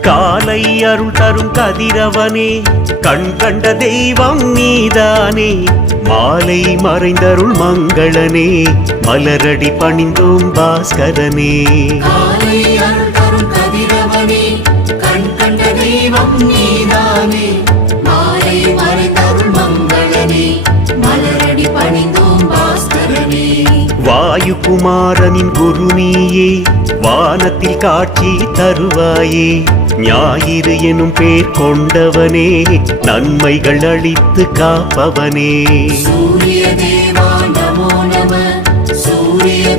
காலை அருள் தரும் கதிரவனே, கண் கண்ட தெய்வம் நீதானே. மாலை மறைந்தருள் மங்களனே, மலரடி பணிந்தோம் பாஸ்கரனே. காலை அருள் தரும் கதிரவனே, கண் கண்ட தெய்வம் நீதானே. மாலை மறைந்தருள் மங்களனே, மலரடி பணிந்தோம் பாஸ்கரனே. வாயு குமாரனின் குரு நீயே, வானத்தில் காட்சி தருவாயே. ஞாயிறு எனும் பேர் கொண்டவனே, நன்மைகள் அளித்து காப்பவனே. சூரிய தேவா நமோ நம, சூரிய